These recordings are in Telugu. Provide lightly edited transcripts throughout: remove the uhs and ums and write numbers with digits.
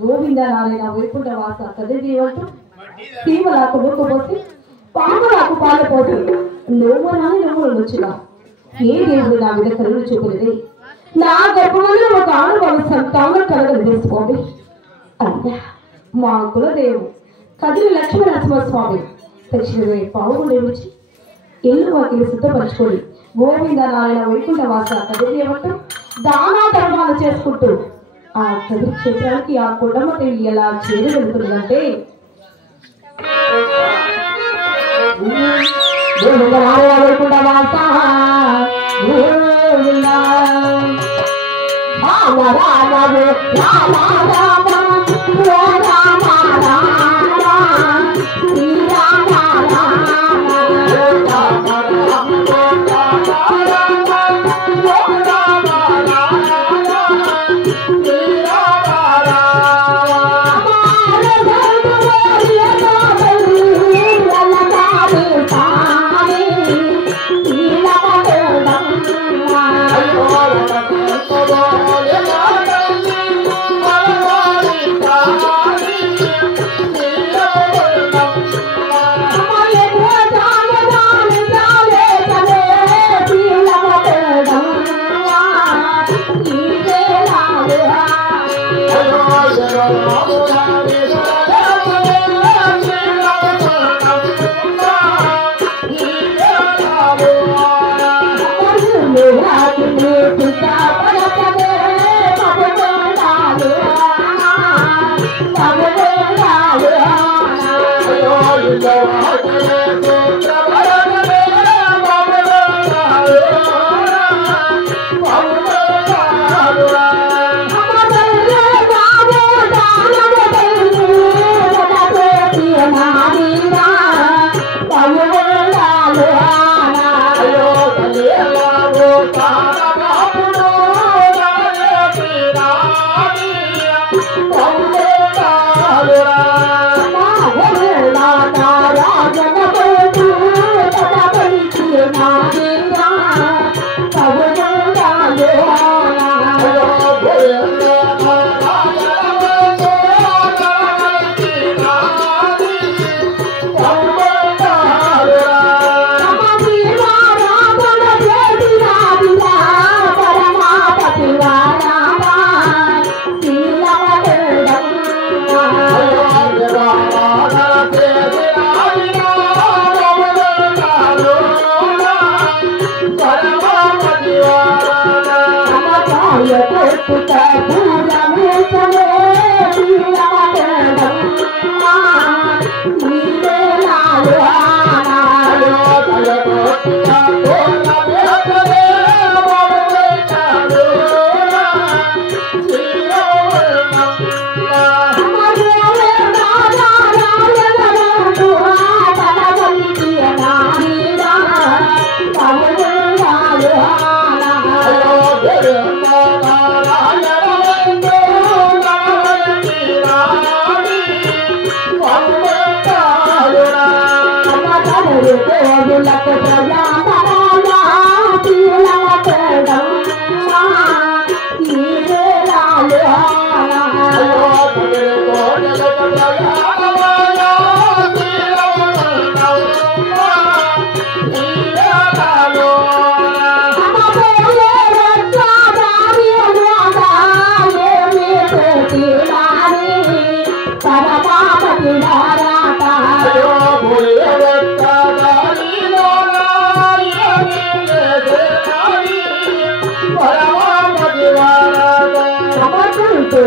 గోవింద నారాయణ వైకుంఠ వాస కదేవంటూ తీమలకు మొక్కుపోసి పాములకు పాలపోసి నోమనాన్ని నమ్ములు వచ్చిన ఏ దేవుడు నా మీద కరుణ చూపలేదే నా గర్భంలో ఒక ఆడవాళ్ళ సంతానం కలగలు తీసుకోండి అంతే మా కులదేవు కదిరి లక్ష్మీ నరసింహస్వామి తక్షణమే పావులు వచ్చి ఇల్లు వాటిని సిద్ధపరచుకొని గోవింద నారాయణ వైకుంఠ వాస కదేవంటూ దానా ధర్మాలు చేసుకుంటూ ఆ కదిరి క్షేత్రానికి ఆ కుటుంబ తల్లి ఎలా చేరగలుగుతుందంటే Jana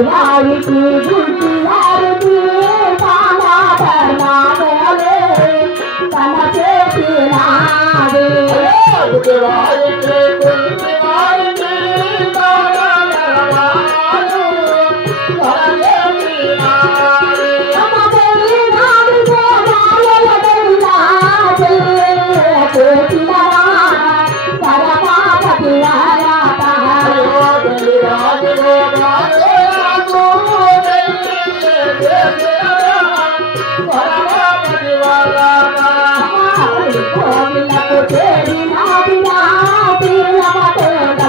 వారికి గుడ్డి వారికి పానా ధర్మాలే తన చేసినాడు వారికి గుడ్డి వారికి పానా ధర్మాలు తన చేసినాడు తమ తెలినాడు గోమాల తెలినాడు చేసినాడు పరమాపతి వారాత తెలినాడు గోమాల పరమాపతి వారాత కోవిలకు చేరినాడినా తిరుమల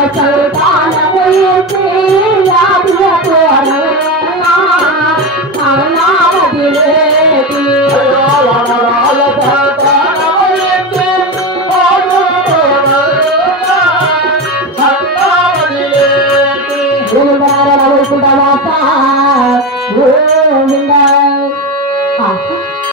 Thank you.